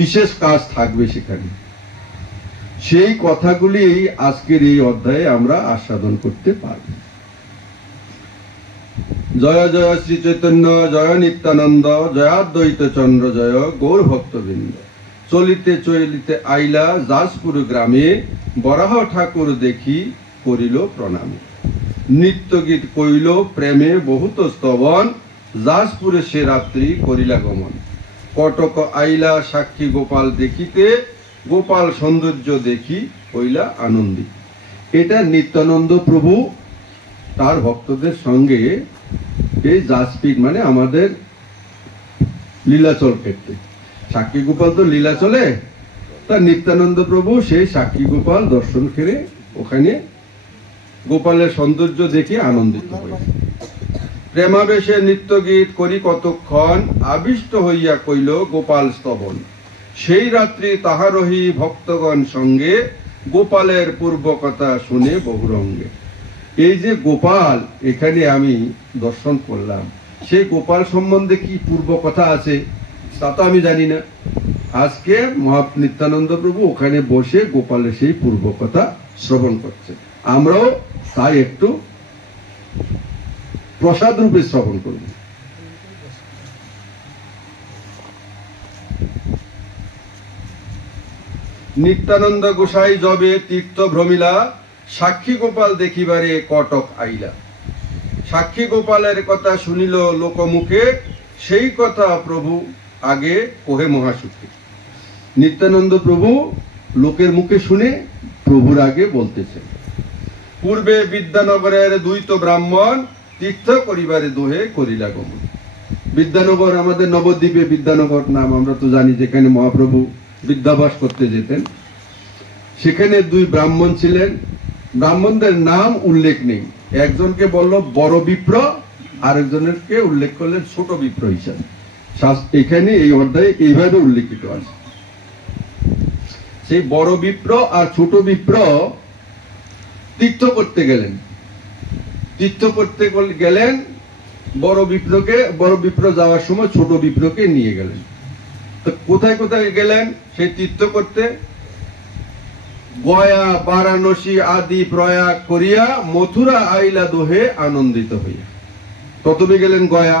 বিশেষ কাজ থাকবে সেখানে। সেই কথাগুলি আজকের এই অধ্যায়ে আমরা আস্বাদন করতে পারব। জয় জয় শ্রী চৈতন্য, জয় নিত্যানন্দ, জয়াদ্বৈত চন্দ্র, জয় গৌর ভক্তবৃন্দ। চলিতে চলিতে আইলা যাজপুর গ্রামে, বরাহ ঠাকুর দেখি করিল প্রণামে। নৃত্য গীত কইল প্রেমে বহুত স্তবন, যাজপুরে সে রাত্রি করিলা গমন। কটক আইলা সাক্ষী গোপাল দেখিতে, গোপাল সৌন্দর্য দেখি হইলা আনন্দিত। এটা নিত্যানন্দ প্রভু তার ভক্তদের সঙ্গে এই যাজপীঠ মানে আমাদের লীলাচল ক্ষেত্রে, সাক্ষী গোপাল তো লীলাচলে, তা নিত্যানন্দ প্রভু সেই সাক্ষী গোপাল দর্শন করে ওখানে গোপালের সৌন্দর্য দেখে আনন্দিত হয়েছে। প্রেমাবেশে নৃত্য গীত করি কতক্ষণ, আবিষ্ট হইয়া কইল গোপাল স্তবন। সেই রাত্রি তাহারহি ভক্তগণ সঙ্গে, গোপালের পূর্ব কথা শুনে বহুরঙ্গে। এই যে গোপাল এখানে আমি দর্শন করলাম, সেই গোপাল সম্বন্ধে কি পূর্ব কথা আছে তা তো আমি জানি না। আজকে নিত্যানন্দ প্রভু ওখানে বসে গোপালের সেই পূর্ব কথা শ্রবণ করছে, আমরাও তাই একটু প্রসাদ রূপে শ্রবণ করব। নিত্যানন্দ গোসাই যবে তীর্থ ভ্রমিলা, সাক্ষী গোপাল দেখিবারে কটক আইলা। সাক্ষী গোপালের কথা শুনিল লোকমুখে, সেই কথা প্রভু আগে কোহে মহাসুখে। নিত্যানন্দ প্রভু লোকের মুখে শুনে প্রভুর আগে বলতেছে, পূর্বে বিদ্যানগরের দ্বৈত ব্রাহ্মণ, তীর্থ করিবারে দোহে করিলা গমন। বিদ্যানগর আমাদের নবদ্বীপে বিদ্যানগর নাম আমরা তো জানি, যেখানে মহাপ্রভু বিদ্যাবাস করতে যেতেন। সেখানে দুই ব্রাহ্মণ ছিলেন, ব্রাহ্মণদের নাম উল্লেখ নেই। একজনকে বলল বড় বিপ্র, আরেকজনকে উল্লেখ করলেন ছোট বিপ্র হিসাবে। এখানে এই অধ্যায়ে এইভাবে উল্লেখিত আছে। সেই বড় বিপ্র আর ছোট বিপ্র তীর্থ করতে গেলেন। তীর্থ করতে গেলেন, বড় বিপ্র যাওয়ার সময় ছোট বিপ্রকে নিয়ে গেলেন। তো কোথায় কোথায় গেলেন সেই তীর্থ করতে? গয়া, বারাণসী আদি প্রয়াগ করিয়া, মথুরা আইলা দোহে আনন্দিত হইয়া। প্রথমে গেলেন গয়া,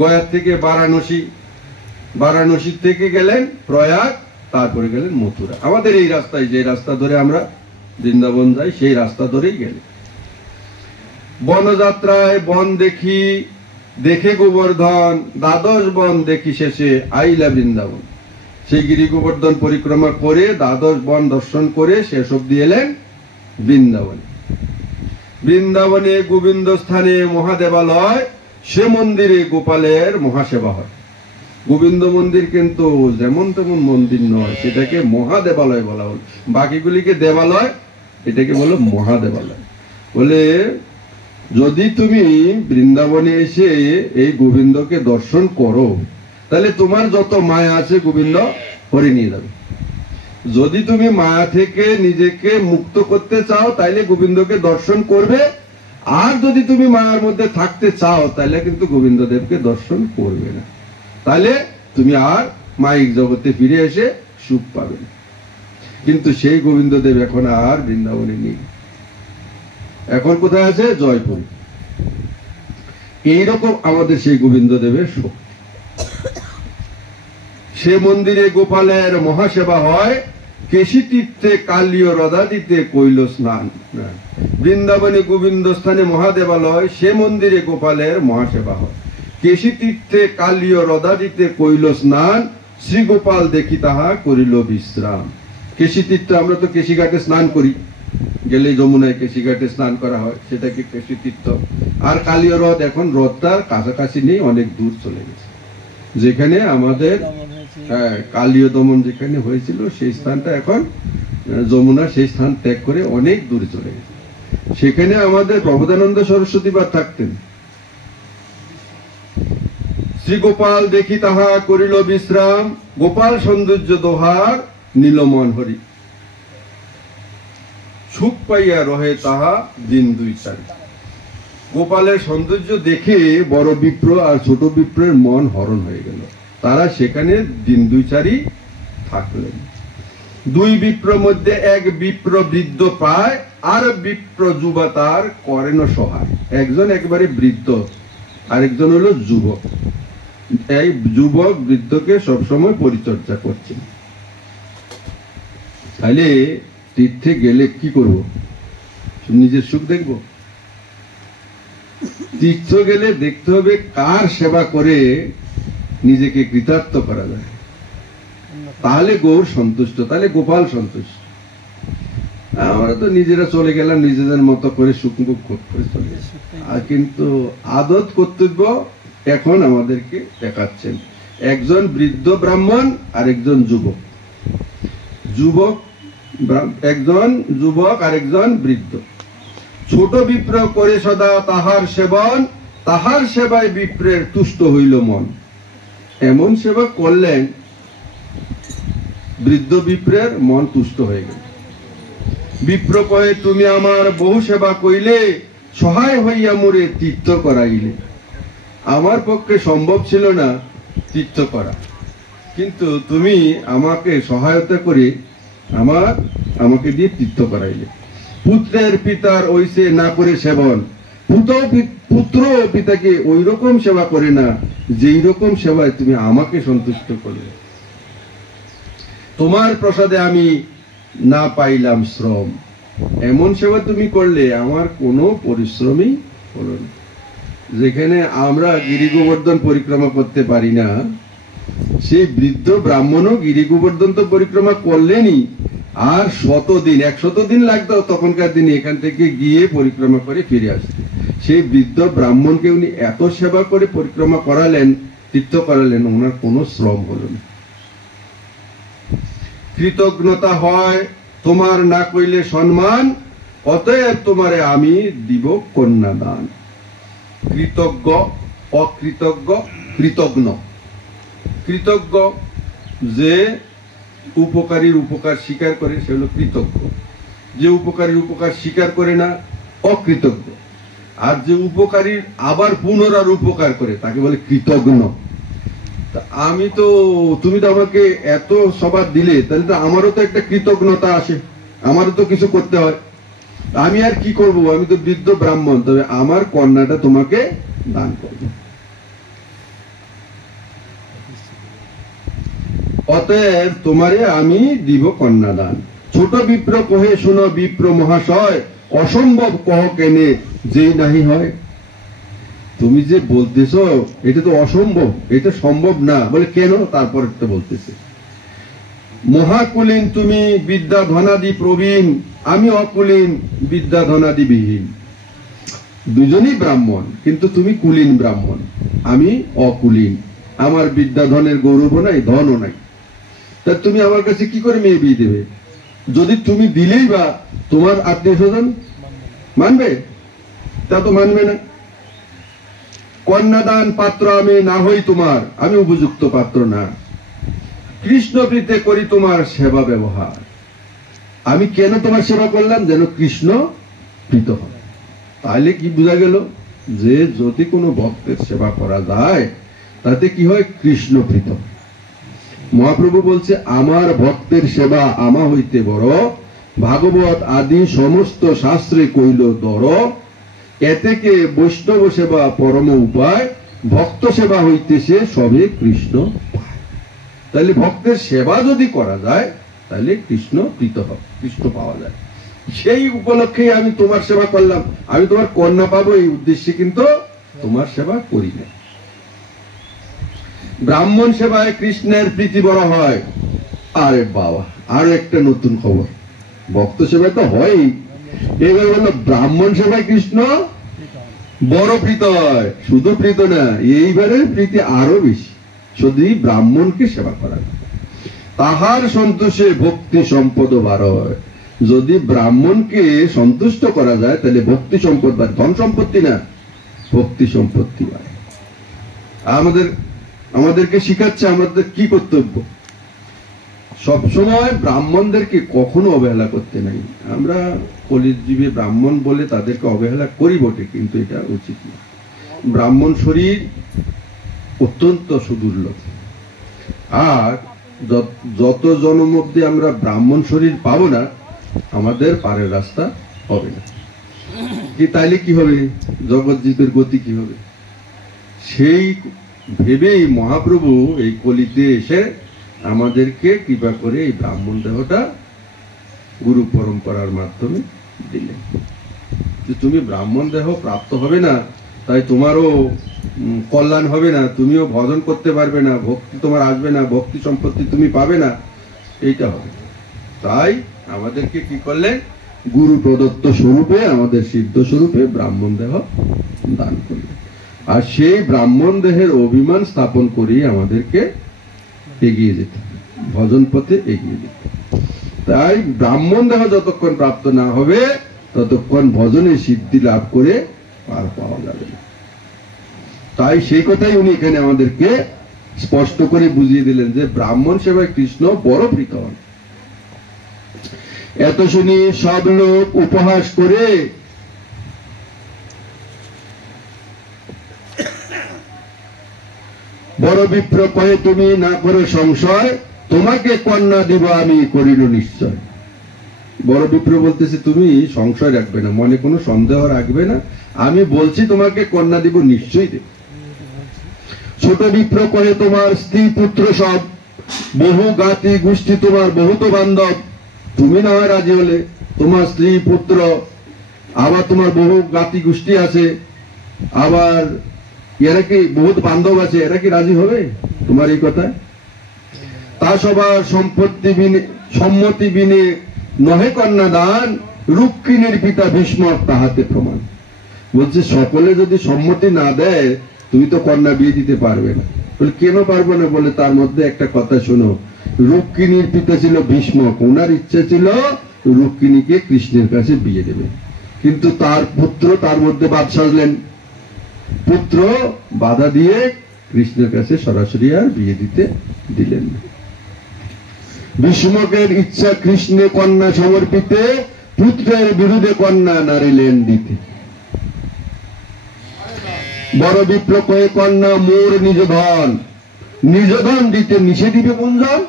গয়া থেকে বারাণসী, বারাণসী থেকে গেলেন প্রয়াগ, তারপরে গেলেন মথুরা। আমাদের এই রাস্তায়, যে রাস্তা ধরে আমরা বৃন্দাবন যাই, সেই রাস্তা ধরেই গেলেন। বনযাত্রায় বন দেখি দেখে গোবর্ধন, দ্বাদশ বন দেখি শেষে আইলা বৃন্দাবন। সেই গিরি গোবর্ধন পরিক্রমা করে দ্বাদশ বন দর্শন করে শেষ অব্দি এলেন বৃন্দাবনে। বৃন্দাবনে গোবিন্দ স্থানে মহাদেবালয়, সে মন্দিরে গোপালের মহাসেবা হয়। গোবিন্দ মন্দির কিন্তু যেমন তেমন মন্দির নয়, সেটাকে মহাদেবালয় বলা হল। বাকিগুলিকে দেবালয়, এটাকে বলো মহাদেবালয়। বলে যদি তুমি বৃন্দাবনে এসে এই গোবিন্দকে দর্শন করো, তাহলে তোমার যত মায়া আছে গোবিন্দ হরে নিয়ে যাবে। যদি তুমি মায়া থেকে নিজেকে মুক্ত করতে চাও, তাইলে গোবিন্দকে দর্শন করবে। আর যদি তুমি মায়ার মধ্যে থাকতে চাও, তাহলে কিন্তু গোবিন্দ দেবকে দর্শন করবে না। তাহলে তুমি আর মায়িক জগতে ফিরে এসে সুখ পাবে না। কিন্তু সেই গোবিন্দ দেব এখন আর বৃন্দাবনে নেই, এখন কোথায় আছে? জয়পুর। এইরকম আমাদের সেই গোবিন্দ দেবের শক্তি। সে মন্দিরে গোপালের মহাসেবা হয়, কেশী তীর্থে কালীয় রদাদিতে কইল স্নান। বৃন্দাবনে গোবিন্দ স্থানে মহাদেবালয়, সে মন্দিরে গোপালের মহাসেবা হয়। কেশী তীর্থে কালীয় রদাদিতে কইল স্নান, শ্রী গোপাল দেখি তাহা করিল বিশ্রাম। কেশী তীর্থ, আমরা তো কেশী ঘাটে স্নান করি, গেলে যমুনায় কেশী ঘাটে স্নান করা হয়, সেটাকে কেশী তীর্থ। আর কালীয় হ্রদ, এখন হ্রদটার কাছাকাছি নেই, অনেক দূর চলে গেছে। যেখানে আমাদের কালীয় দমন যেখানে হয়েছিল, সেই স্থানটা এখন যমুনা সেই স্থান ত্যাগ করে অনেক দূরে চলে গেছে। সেখানে আমাদের প্রবোধানন্দ সরস্বতী বা থাকতেন। শ্রী গোপাল দেখি তাহা করিল বিশ্রাম, গোপাল সৌন্দর্য দোহার নীলমন হরি। সুখ পাইয়া রহে তাহা দিন দুই চারি। গোপালের সৌন্দর্য দেখে বড় বিপ্র আর ছোট বিপ্রের মন হরণ হয়ে গেল। তারা সেখানে দিন দুই চারি থাকলেন। দুই বিপ্র মধ্যে এক বিপ্র বৃদ্ধ পায়, আর বিপ্র যুবা তার করেন সহায়। একজন একবারে বৃদ্ধ, আরেকজন হলো যুবক। এই যুবক বৃদ্ধকে সবসময় পরিচর্যা করছেন। তাহলে তীর্থে গেলে কি করব? নিজের সুখ দেখব? তীর্থ গেলে দেখতে হবে কার সেবা করে নিজেকে কৃতার্থ করা যায়। তাহলে গৌর সন্তুষ্ট, তাহলে গোপাল সন্তুষ্ট। আমরা তো নিজেরা চলে গেলাম, নিজেদের মতো করে সুখ মুখ করে চলে গেছি। আর কিন্তু আদত কর্তব্য এখন আমাদেরকে দেখাচ্ছেন। একজন বৃদ্ধ ব্রাহ্মণ আর একজন যুবক। একজন যুবক আর একজন বৃদ্ধ। ছোট বিপ্র করে সদা তাহার সেবন, তাহার সেবায় বিপ্রের তুষ্ট হইল মন। এমন সেবা করলেন বৃদ্ধ বিপ্রের মন তুষ্ট হয়ে গেল। বিপ্র কহে তুমি আমার বহু সেবা কইলে, সহায় হইয়া মোরে তীর্থ করাইলে। আমার পক্ষে সম্ভব ছিল না তীর্থ করা, কিন্তু তুমি আমাকে সহায়তা করে আমাকে দিয়ে তীর্থ করাইলে। পুত্রের পিতার ওইসে না করে সেবন, পুত্র পিতাকে ওই রকম সেবা করে না যেই রকম সেবায় তুমি আমাকে সন্তুষ্ট করলে। তোমার প্রসাদে আমি না পাইলাম শ্রম। এমন সেবা তুমি করলে, আমার কোনো পরিশ্রমই হলো না। যেখানে আমরা গিরি গোবর্ধন পরিক্রমা করতে পারি না, সেই বৃদ্ধ ব্রাহ্মণও গিরি গোবর্ধন তো পরিক্রমা করলেনই, আর 100 দিন লাগতো তখনকার দিনে এখান থেকে গিয়ে পরিক্রমা করে ফিরে আসতে। সেই বৃদ্ধ ব্রাহ্মণকে উনি এত সেবা করে পরিক্রমা করালেন, তীর্থ করালেন, ওনার কোনো শ্রম হলো না। কৃতজ্ঞতা হয় তোমার না কইলে সম্মান, অতএব তোমারে আমি দিব কন্যাদান। কৃতজ্ঞ, অকৃতজ্ঞ, কৃতজ্ঞ। কৃতজ্ঞ যে উপকারীর উপকার স্বীকার করে, সে হলো কৃতজ্ঞ। যে উপকারীর উপকার স্বীকার করে না, অকৃতজ্ঞ। আর যে উপকারীর আবার পুনরার উপকার করে, তাকে বলে কৃতজ্ঞ। তুমি তো আমাকে এত সবার দিলে, তাহলে তো আমারও তো একটা কৃতজ্ঞতা আসে, আমারও তো কিছু করতে হয়। আমি আর কি করব? আমি তো বৃদ্ধ ব্রাহ্মণ, তবে আমার কন্যাটা তোমাকে দান করব। অতএব তোমারে আমি দিব কন্যাদান। ছোট বিপ্র কহে শুনো বিপ্র মহাশয়, অসম্ভব কহ কেনে যেই নাহি হয়। তুমি যে বলতেছো এটা তো অসম্ভব, এটা সম্ভব না। বলে কেন? তারপর একটা বলতেছে, মহাকুলীন তুমি বিদ্যা ধনাদি প্রবীণ, আমি অকুলীন বিদ্যা ধনাদি বিহীন। দুজনই ব্রাহ্মণ, কিন্তু তুমি কুলীন ব্রাহ্মণ, আমি অকুলীন। আমার বিদ্যা ধনের গৌরবও নাই, ধনও নাই। তা তুমি আমার কাছে কি করে মেয়ে বিয়ে দেবে? যদি তুমি দিলেই বা তোমার আত্মীয় স্বজন মানবে? তা তো মানবে না। কন্যাদান পাত্র আমি না হই তোমার, আমি উপযুক্ত পাত্র না। কৃষ্ণ প্রীতে করি তোমার সেবা ব্যবহার। আমি কেন তোমার সেবা করলাম? যেন কৃষ্ণ প্রীত হয়। তাহলে কি বোঝা গেল? যে যদি কোনো ভক্তের সেবা করা যায়, তাতে কি হয়? কৃষ্ণ প্রীত। মহাপ্রভু বলছে, আমার ভক্তের সেবা আমা হইতে বড়, ভাগবত আদি সমস্ত শাস্ত্রে কইল দর। এতেকে বৈষ্ণব সেবা পরম উপায়, ভক্ত সেবা হইতেছে সবে কৃষ্ণ পায়। তাহলে ভক্তের সেবা যদি করা যায়, তাহলে কৃষ্ণ প্রীত হবে, কৃষ্ণ পাওয়া যায়। সেই উপলক্ষে আমি তোমার সেবা করলাম, আমি তোমার কন্যা পাবো এই উদ্দেশ্যে কিন্তু তোমার সেবা করি না। ব্রাহ্মণ সেবায় কৃষ্ণের প্রীতি বড় হয়। আরে বাবা, আরো একটা নতুন খবর, ভক্ত সেবায় তো হয়, এবার বললো ব্রাহ্মণ সেবায় কৃষ্ণ বড় প্রীত হয়। শুধু প্রীত না, এইবারের প্রীতি আরো বেশি, যদি ব্রাহ্মণকে সেবা করা যায়। তাহার সন্তোষে ভক্তি সম্পদ বার হয়। যদি ব্রাহ্মণকে সন্তুষ্ট করা যায়, তাহলে ভক্তি সম্পদ বাড়ে, ধন সম্পত্তি না, ভক্তি সম্পত্তি বাড়ে। আমাদেরকে শিখাচ্ছে আমাদের কি কর্তব্য। সবসময় ব্রাহ্মণদেরকে কখনো অবহেলা করতে নাই। আমরা কলিজীবে ব্রাহ্মণ বলে তাদেরকে অবহেলা করি বটে, কিন্তু এটা উচিত না। ব্রাহ্মণ শরীর অত্যন্ত সুদুর্লভ, আর যত জন্ম অবধি আমরা ব্রাহ্মণ শরীর পাবো না, আমাদের পারের রাস্তা হবে না। কি তাইলে কি হবে? জগৎজীবের গতি কি হবে? সেই ভেবেই মহাপ্রভু এই কলিতে এসে আমাদেরকে কৃপা করে এই ব্রাহ্মণ দেহটা গুরু পরম্পরার মাধ্যমে দিলেন। তুমি ব্রাহ্মণ দেহ প্রাপ্ত হবে না, তাই তোমারও কল্যাণ হবে না, তুমিও ভজন করতে পারবে না, ভক্তি তোমার আসবে না, ভক্তি সম্পত্তি তুমি পাবে না, এইটা হবে। তাই আমাদেরকে কি করলেন? গুরু প্রদত্ত স্বরূপে, আমাদের সিদ্ধ স্বরূপে ব্রাহ্মণ দেহ দান করলেন। আর সেই ব্রাহ্মণ দেহের অভিমান স্থাপন করিয়ে আমাদেরকে এগিয়ে যেতে হবে, ভজন পথে এগিয়ে যেতে। তাই ব্রাহ্মণ দেহ যতক্ষণ প্রাপ্ত না হবে ততক্ষণ ভজনে সিদ্ধি লাভ করে পার পাওয়া যাবে না। তাই সেই কথাই উনি এখানে আমাদেরকে স্পষ্ট করে বুঝিয়ে দিলেন যে ব্রাহ্মণ সেবায় কৃষ্ণ বড় প্রীত হন। এত শুনি সব লোক উপহাস করে বড় বিপ্র কহে তুমি না করো সংশয়, তোমাকে কন্যা দিব আমি করিল নিশ্চয়। বড় বিপ্র বলতেছে তুমি সংশয় রাখবে না, মনে কোনো সন্দেহ রাখবে না, আমি বলছি তোমাকে কন্যা দিব, নিশ্চয়ই দেব। ছোট বিপ্র কহে তোমার স্ত্রী পুত্র সব, বহু গাতি গোষ্ঠী তোমার বহুত বান্ধব, তুমি না হয় রাজি হলে, তোমার স্ত্রী পুত্র আবার তোমার বহু গাতি গোষ্ঠী আছে, আবার এরা কি বহুত বান্ধব আছে, এরা কি রাজি হবে তোমার এই কথায়? তা সবার সম্মতি বিনে নহে কন্যা দান, রুক্মিণীর পিতা ভীষ্ম তাহাতে প্রমাণ। বলছে সকলে যদি সম্মতি না দেয় তুমি তো কন্যা বিয়ে দিতে পারবে না। বলে কেন পারবো না? বলে তার মধ্যে একটা কথা শোনো, রুক্মিণীর পিতা ছিল ভীষ্ম, ওনার ইচ্ছা ছিল রুক্মিণীকে কৃষ্ণের কাছে বিয়ে দেবে, কিন্তু তার পুত্র তার মধ্যে বাদ সাজলেন, পুত্র বাধা দিয়ে কৃষ্ণের কাছে সরাসরি আর বিয়ে দিতে দিলেন না। ভীষ্মকের ইচ্ছা কৃষ্ণে কন্যা সমর্পিতে, পুত্রের বিরুদ্ধে কন্যা নারিলেন দিতে। বড় বিপ্র কয়ে কন্যা মোর নিজ ধন, নিজ ধন দিতে নিষেধ দিবে কোনজন?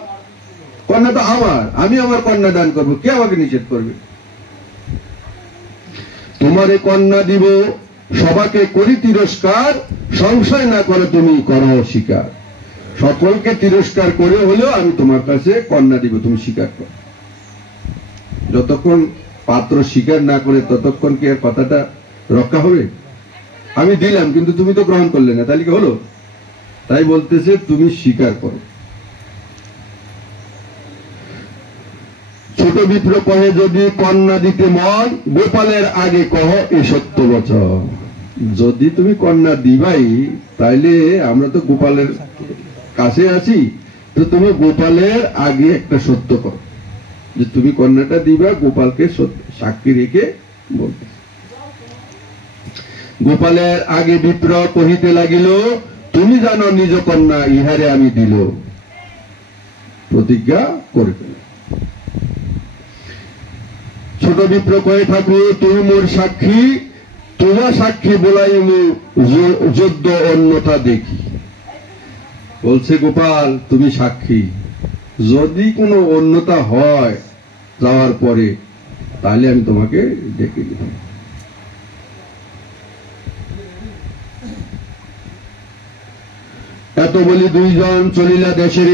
কন্যা তো আমার, আমি আমার কন্যা দান করবো, কে আমাকে নিষেধ করবে? তোমারে কন্যা দিব সবাকে করি তিরস্কার, সংশয় না করে তুমি করো স্বীকার। সকলকে তিরস্কার করে হলেও আমি তোমার কাছে কন্যা দিব, তুমি স্বীকার করো। যতক্ষণ পাত্র স্বীকার না করে ততক্ষণ কি আর কথাটা রক্ষা হবে? আমি দিলাম কিন্তু তুমি তো গ্রহণ করলে না, তাহলে কি হলো? তাই বলতেছে তুমি স্বীকার করো। ছোট বিপ্র কহে যদি কন্যা দিতে মন, গোপালের আগে কহ এ সত্য বচন। যদি তুমি কন্যা দিবাই, তাইলে আমরা তো গোপালের কাছে আছি, তো তুমি গোপালের আগে একটা সত্য কর যে তুমি কন্যাটা দিবা, গোপালকে সাক্ষী রেখে বলতে। গোপালের আগে বিপ্র কহিতে লাগিল, তুমি জানো নিজ কন্যা ইহারে আমি দিল, প্রতিজ্ঞা করে ফেল। ছোট বিপ্র কয়ে ঠাকুর তুমি মোর সাক্ষী, তোমার সাক্ষী বলাই যোগ্য অন্যথা দেখি। বলছে গোপাল তুমি সাক্ষী, যদি কোনো অন্যতা হয় যাওয়ার পরে তাহলে আমি তোমাকে ডেকে দিব। এত বলি দুইজন চলিলা দেশের,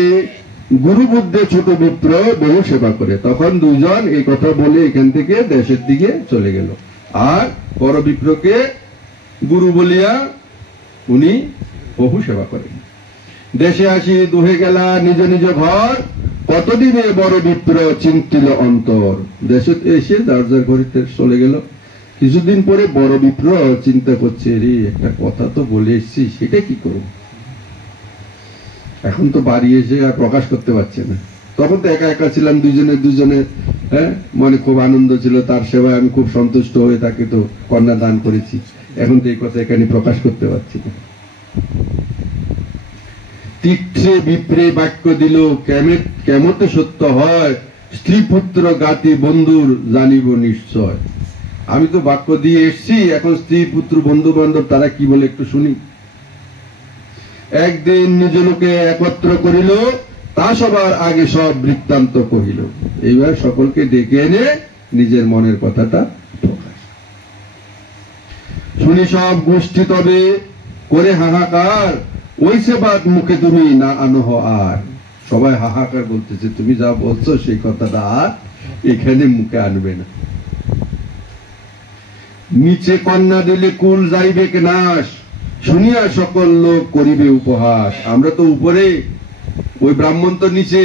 গুরু বুদ্ধে ছোট বিপ্র বহু সেবা করে। তখন দুইজন এই কথা বলে এখান থেকে দেশের দিকে চলে গেল, আর বড় বিপ্রকে গুরু বলিয়া উনি বহু সেবা করেন। দেশে আসি দুহে গেলা নিজ নিজ ঘর, কতদিনে বড় বিপ্র চিন্তিল অন্তর। দেশে এসে যার যার ঘরে চলে গেল। কিছুদিন পরে বড় বিপ্র চিন্তা করছে, রে একটা কথা তো বলে এসছি, সেটা কি করব? এখন তো বাড়ি এসে আর প্রকাশ করতে পারছে না। তখন তো একা একা ছিলাম, দুজনে মনে খুব আনন্দ ছিল, তার সেবায় আমি খুব সন্তুষ্ট হয়ে তাকে তো কন্যা দান করেছি, এখন তো এই কথা এখানে প্রকাশ করতে পারছি না। তীর্থে বিপ্রে বাক্য দিল, কেমতে সত্য হয়, স্ত্রী পুত্র গাতি বন্ধুর জানিব নিশ্চয়। আমি তো বাক্য দিয়ে এসছি, এখন স্ত্রী পুত্র বন্ধু বান্ধব তারা কি বলে একটু শুনি। একদিন নিজ লোকে একত্র করিল, তা সবার আগে সব বৃত্তান্ত কহিল। এইবার সকলকে ডেকে এনে নিজের মনের কথাটা প্রকাশ। শুনি সব গোষ্ঠী তবে করে হাহাকার, ওই সে বাদ মুখে তুমি না আনহ আর। সবাই হাহাকার বলতেছে, তুমি যা বলছো সেই কথাটা আর এখানে মুখে আনবে না। নিচে কন্যা দিলে কুল যাইবে কে নাশ, শুনিয়া সকল লোক করিবে উপহাস। আমরা তো উপরে, ওই ব্রাহ্মণ তো নিচে।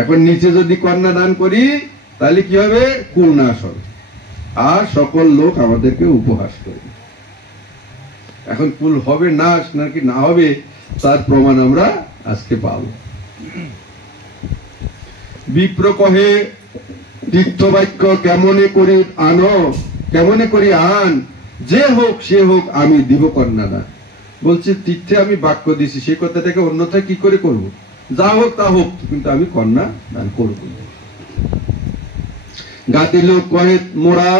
এখন নিচে যদি কন্যা দান করি তাহলে কি হবে? কুল নাশ হবে, আর সকল লোক আমাদেরকে উপহাস করবে। এখন কুল হবে নাশ নাকি না হবে তার প্রমাণ আমরা আজকে পাব। বিপ্র কহে তীর্থবাক্য কেমনে করি আনো, কেমনে করি আন, যে হোক সে হোক আমি দিব কন্যা দান। বলছে তীর্থে আমি বাক্য দিছি, সেই কথাটাকে অন্যথা কি করে করব? যা হোক তা হোক, কিন্তু আমি কন্যা দান করব। গাতি লোক কহে মোরা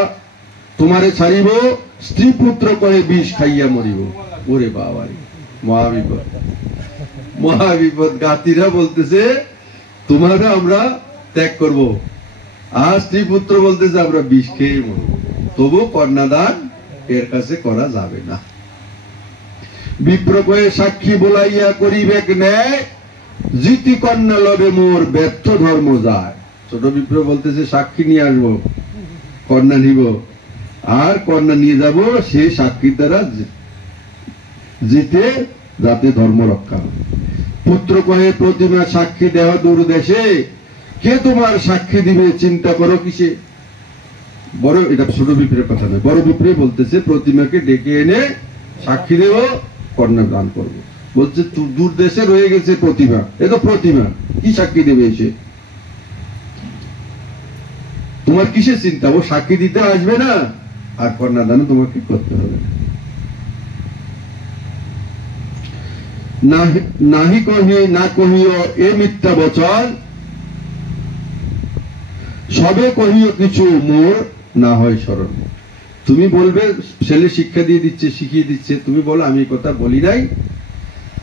তোমারে ছাড়িব, স্ত্রী পুত্র কহে বিষ খাইয়া মরিব। ওরে বাবা, মহাবিপদ, মহাবিপদ। গাতিরা বলতেছে তোমারা আমরা ত্যাগ করব, আর স্ত্রী পুত্র বলতেছে আমরা বিষ খেয়ে মরব। তবু কন্যাদান এর কাছে করা যাবে না। বিপ্র কয়ে সাক্ষী বলাইয়া করিবেক ন্যায়, জিতি কন্যা লবে মোর ব্যর্থ ধর্ম যায়। ছোট বিপ্র বলতেছে সাক্ষী নিয়ে আসবো, কন্যা নিব, আর কন্যা নিয়ে যাব সে সাক্ষী দ্বারা জিতে, যাতে ধর্ম রক্ষা হয়। পুত্র কহে প্রতিমা সাক্ষী দেহ দূর দেশে, কে তোমার সাক্ষী দিবে চিন্তা করো কিসে। বড়, এটা ছোট বিপ্রের কথা নয়, বড় বিপ্রে বলতেছে প্রতিমাকে ডেকে এনে সাক্ষী দেব, কন্যা দান করবো। বলছে দূর দেশে রয়ে গেছে প্রতিমা, এ তো প্রতিমা, কি সাক্ষী দেবে এসে? তোমার কিসে চিন্তা? ও সাক্ষী দিতে আসবে না, আর কন্যাদান তোমাকে করতে হবে। নাহি কহি না কহিও এ মিথ্যা বচন, সবে কহিও কিছু মোর না হয় স্মরণ। তুমি বলবে ছেলে শিক্ষা দিয়ে দিচ্ছে, শিখিয়ে দিচ্ছে, তুমি বলো আমি এই কথা বলি নাই,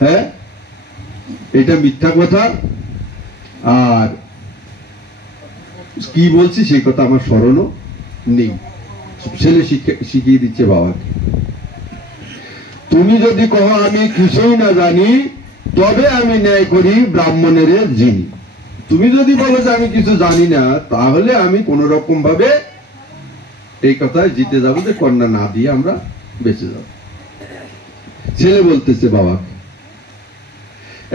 হ্যাঁ এটা মিথ্যা কথা, আর কি বলছি সেই কথা আমার স্মরণও নেই। ছেলে শিখিয়ে দিচ্ছে বাবাকে। তুমি যদি কহ আমি কিছুই না জানি, তবে আমি ন্যায় করি ব্রাহ্মণের যিনি। তুমি যদি বলো যে আমি কিছু জানি না, তাহলে আমি কোন রকম ভাবে এই কথায় জিতে যাবো যে কন্যা না দিয়ে আমরা বেঁচে যাব। ছেলে বলতেছে বাবাকে।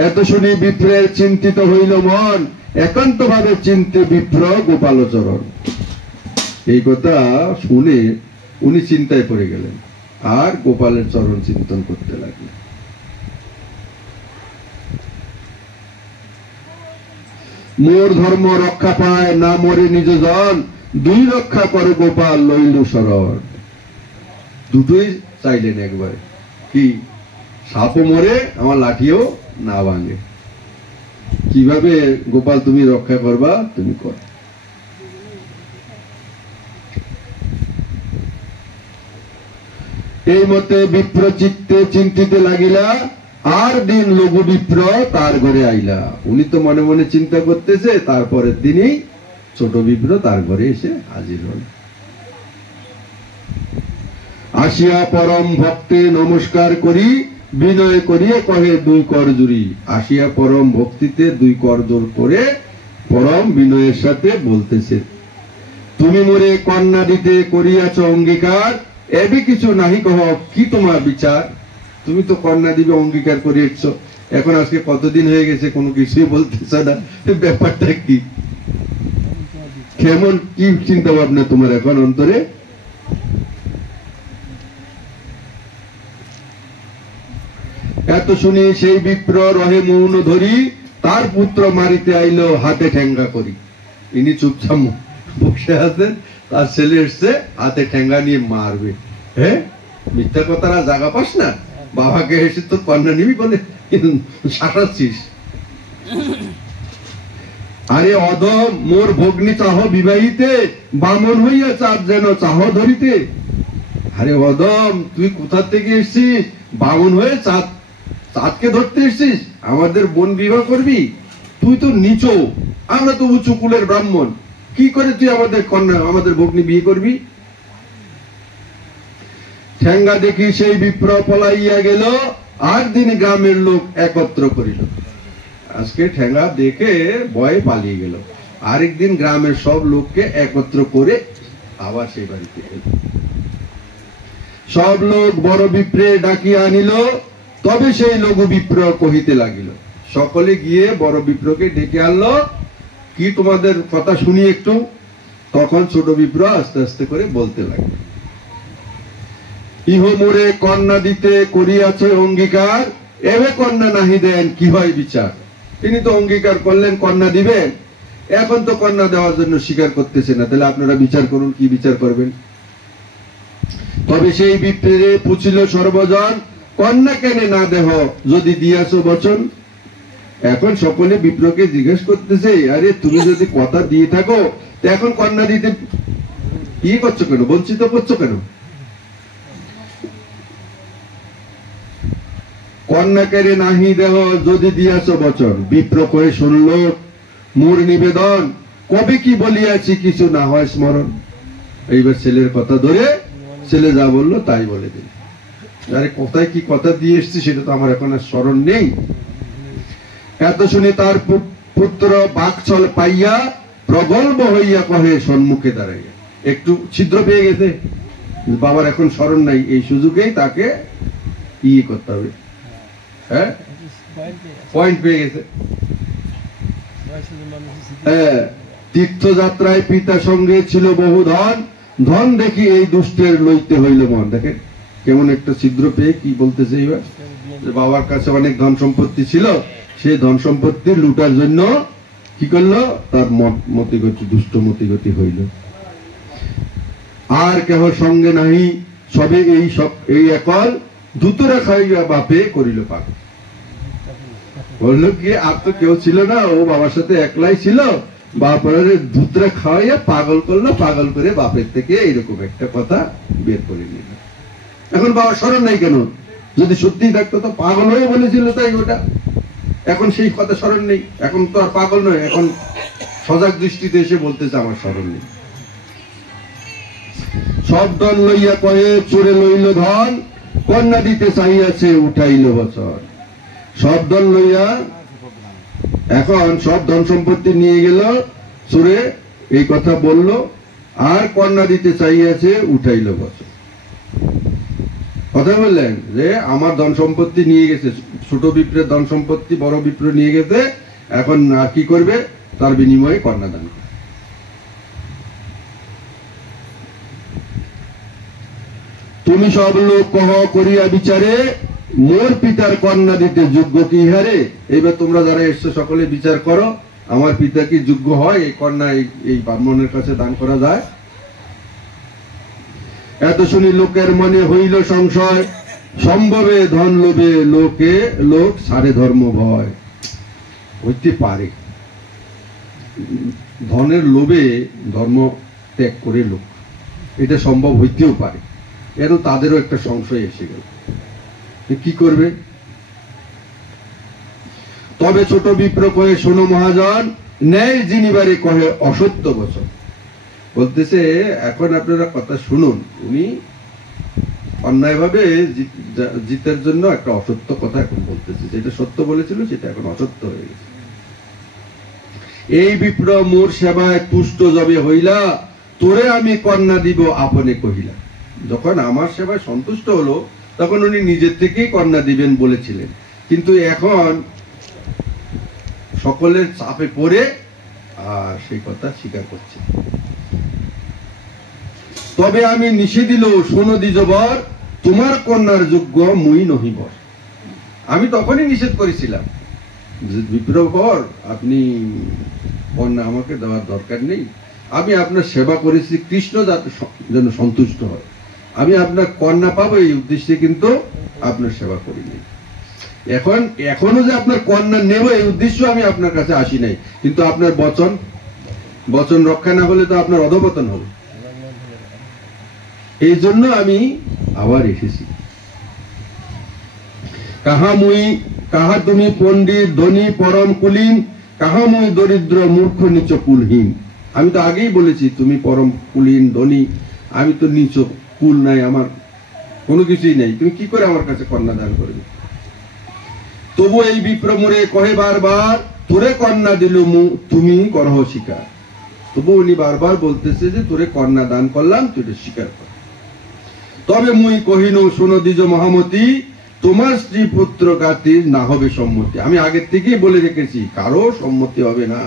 এত শুনি বিপ্রের চিন্তিত হইল মন, একান্ত ভাবে চিন্তে বিপ্র গোপালচরণ। এই কথা শুনে উনি চিন্তায় পড়ে গেলেন, আর গোপালের চরণ চিন্তন করতে লাগলেন। মোর ধর্ম রক্ষা পায় না মরে নিজ জন, দুই রক্ষা করে গোপাল লইল শরণ। দুটোই চাইলেন একবারে, কি সাপও মরে আমার লাঠিও না ভাঙে। কিভাবে গোপাল তুমি রক্ষা করবা, তুমি কর। এই মতে বিপ্র চিত্তে চিন্তিতে লাগিলা, আর দিন লঘু বিপ্র তার ঘরে আইলা। উনি তো মনে মনে চিন্তা করতেছে, তারপরের দিনই ছোট বিপ্র তার ঘরে এসে হাজির হল। আসিয়া পরম ভক্তে নমস্কার করি, বিনয় করিয়ে কহে দুই কর জুড়ি। আসিয়া পরম ভক্তিতে দুই কর জোর করে পরম বিনয়ের সাথে বলতেছে, তুমি মোরে কন্যা দিতে করিয়াছ অঙ্গীকার, এবি কিছু নাহি কহ কি তোমার বিচার। তুমি তো কন্যা দিবে অঙ্গীকার করিয়েছ, এখন আজকে কতদিন হয়ে গেছে কোনো কিছুই বলতেছ না, ব্যাপারটা কি? কেমন কি চিন্তা ভাবনা তোমার এখন অন্তরে? এত শুনি সেই বিপ্র রহে মৌন ধরি, তার পুত্র মারিতে আইলো হাতে ঠেঙ্গা করি। ইনি চুপচাপ বসে আছেন, তার ছেলে এসছে হাতে ঠেঙ্গা নিয়ে মারবে। হ্যাঁ, মিথ্যা কথারা জায়গা পাস না, বাবাকে এসে তো কন্যা নিবি বলে শাসাচ্ছিস। আরে অদম, মোর ভগ্নি চাহ বিবাহিতে, বামন হইয়া চাঁদ যেন চাহ ধরিতে। আরে অদম, তুই কোথা থেকে এসছিস? বামন হয়ে চাঁদকে ধরতে এসছিস, আমাদের বোন বিবাহ করবি? তুই তো নিচু, আমরা তো উঁচু কুলের ব্রাহ্মণ, কি করে তুই আমাদের কন্যা আমাদের ভগ্নী বিয়ে করবি? ঠেঙ্গা দেখি সেই বিপ্র পলাইয়া গেল, আর দিন গ্রামের লোক একত্র করিল। আজকে ঠেঙ্গা দেখে ভয়ে পালিয়ে গেল, আরেকদিন গ্রামের সব লোককে একত্র করে আবার সেই বাড়িতে এল। সব লোক বড় বিপ্রে ডাকিয়া আনিল, তবে সেই লঘু বিপ্র কহিতে লাগিল। সকলে গিয়ে বড় বিপ্রকে ডেকে আনলো, কি তোমাদের কথা শুনি একটু। তখন ছোট বিপ্র আস্তে আস্তে করে বলতে লাগলো, ইহ মোরে কন্যা দিতে করিয়াছে অঙ্গীকার, এবে কন্যা নাহি দেন কি হয় বিচার। তিনি তো অঙ্গীকার করলেন কন্যা দিবেন, এখন তো কন্যা দেওয়ার জন্য স্বীকার করতেছে না, তাহলে আপনারা বিচার করুন, কি বিচার করবেন। তবে সেই বিপ্রে পুছিল সর্বজন, কন্যা কেনে না দেহ যদি দিয়াছো বচন। এখন সকলে বিপ্রকে জিজ্ঞেস করতেছে, আরে তুমি যদি কথা দিয়ে থাকো তো এখন কন্যা দিতে কি করছো কেন, বঞ্চিত করছো কেন? কন্যা কেড়ে নাহি দেহ যদি দিয়াছো বচন। বিপ্র কয়ে শুনল মোর নিবেদন, কবে কি বলিয়াছি কিছু না হয় স্মরণ। এইবার ছেলের কথা ধরে ছেলে যা বললো তাই বলে দিল। আরে কোথায় কি কথা দিয়ে এসছি সেটা তো আমার এখন আর স্মরণ নেই। এত শুনে তার পুত্র বাকছল পাইয়া প্রগল্ভ হইয়া কহে সম্মুখে দাঁড়াইয়া। একটু ছিদ্র পেয়ে গেছে, বাবার এখন স্মরণ নাই, এই সুযোগেই তাকে ইয়ে করতে হবে, হ্যাঁ পয়েন্ট পেয়ে গেছে। হ্যাঁ, তীর্থযাত্রায় পিতা সঙ্গে ছিল বহু ধন, ধন দেখি এই দুষ্টের লইতে হইল মন। দেখেন কেমন একটা ছিদ্র পেয়ে কি বলতেছে এবার, বাবার কাছে অনেক ধন সম্পত্তি ছিল, সেই ধন সম্পত্তি লুটার জন্য কি করলো, তার মতিগতি দুষ্ট মতিগতি হইল। আর কেহ সঙ্গে নাহি, সবে এই সব এই একল দুতরা খাইয়া বাপে করিল পাক। বললো কি আর তো কেউ ছিল না, ও বাবার সাথে একলাই ছিল, বাপের দুতরা খাওয়াইয়া পাগল করলো, পাগল করে বাপের থেকে এইরকম একটা কথা বের করে নিল। এখন বাবা স্মরণ নাই কেন? যদি সত্যি থাকতো তো পাগল হয়ে বলেছিল তাই ওটা, এখন সেই কথা স্মরণ নেই, এখন তো আর পাগল নয়, এখন সজাগ দৃষ্টিতে এসে বলতেছে আমার স্মরণ নেই। সব ধন লইয়া কয়ে চোরে লইল ধন, কন্যা দিতে চাইয়াছে উঠাইল বছর। সব ধন লইয়া এখন সব ধন সম্পত্তি নিয়ে গেল চোরে, এই কথা বলল, আর কন্যা দিতে চাইয়াছে উঠাইল বছর। কথা বললেন যে আমার ধন সম্পত্তি নিয়ে গেছে, ছোট বিপ্রের ধন সম্পত্তি বড় বিপ্র নিয়ে গেছে, এখন কি করবে, তার বিনিময়ে কন্যা দান করবে। তুমি সব লোক কহ করিয়া বিচারে, মোর পিতার কন্যা দিতে যোগ্য কি হারে। এইবার তোমরা যারা এসছো সকলে বিচার করো, আমার পিতা কি যোগ্য হয় এই কন্যা এই ব্রাহ্মণের কাছে দান করা যায়? এত শুনি লোকের মনে হইল সংশয়, সম্ভবে ধন লোভে লোক সারে ধর্ম ভয়। হইতে পারে ধনের লোভে ধর্ম ত্যাগ করে লোক, এটা সম্ভব হইতেও পারে। এর তাদেরও একটা সংশয় এসে গেল, কি করবে। তবে ছোট বিপ্র কহে শোনো মহাজন, ন্যায় যিনিবারে কহে অসত্য বচন। বলতেছে এখন আপনারা কথা শুনুন, উনি অন্যায়ভাবে জিতের জন্য একটা অসত্য কথা এখন বলতেছে, যেটা সত্য বলেছিল সেটা এখন অসত্য হয়ে গেছে। এই বিপ্র মোর সেবায় তুষ্ট যবে হইলা, তোরে আমি কন্যা দিব আপনে কহিলা। যখন আমার সেবায় সন্তুষ্ট হলো তখন উনি নিজের থেকেই কন্যা দিবেন বলেছিলেন, কিন্তু এখন সকলের চাপে পড়ে আর সেই কথা স্বীকার করছে। তবে আমি নিষে দিল শোনো দ্বিজবর, তোমার কন্যার যোগ্য মুই নহিবর। আমি তখনই নিষেধ করেছিলাম বিপ্রবর, আপনি কন্যা আমাকে দেওয়ার দরকার নেই, আমি আপনার সেবা করেছি কৃষ্ণ যেন সন্তুষ্ট হয়, আমি আপনার কন্যা পাবো এই উদ্দেশ্যে কিন্তু আপনার সেবা করিনি। এখনো যে আপনার কন্যা নেব এই উদ্দেশ্য আমি আপনার কাছে আসি নাই, কিন্তু আপনার বচন রক্ষা না হলে তো আপনার অধঃপতন হবে, এই জন্য আমি আবার এসেছি। কাহা তুমি পণ্ডিত ধনী পরম কুলীন, কাহাময় দরিদ্র মূর্খ নিচ কুলহীন। আমি তো আগেই বলেছি তুমি পরম কুলহীন ধনী, আমি তো নিচ, কুল নাই, আমার কোনো কিছুই নাই, তুমি কি করে আমার কাছে কন্যা দান করবে? তবু এই বিপ্র মোরে কহে বারবার, তোরে কন্যা দিল তুমি করহ স্বীকার। তবু উনি বারবার বলতেছে যে তোরে কন্যা দান করলাম, তুই স্বীকার কর। তবে মুই কহিন, শোনো দ্বিজ মহামতি, তোমার স্ত্রী পুত্র গাতির না হবে সম্মতি। আমি আগের থেকেই বলে রেখেছি কারো সম্মতি হবে না।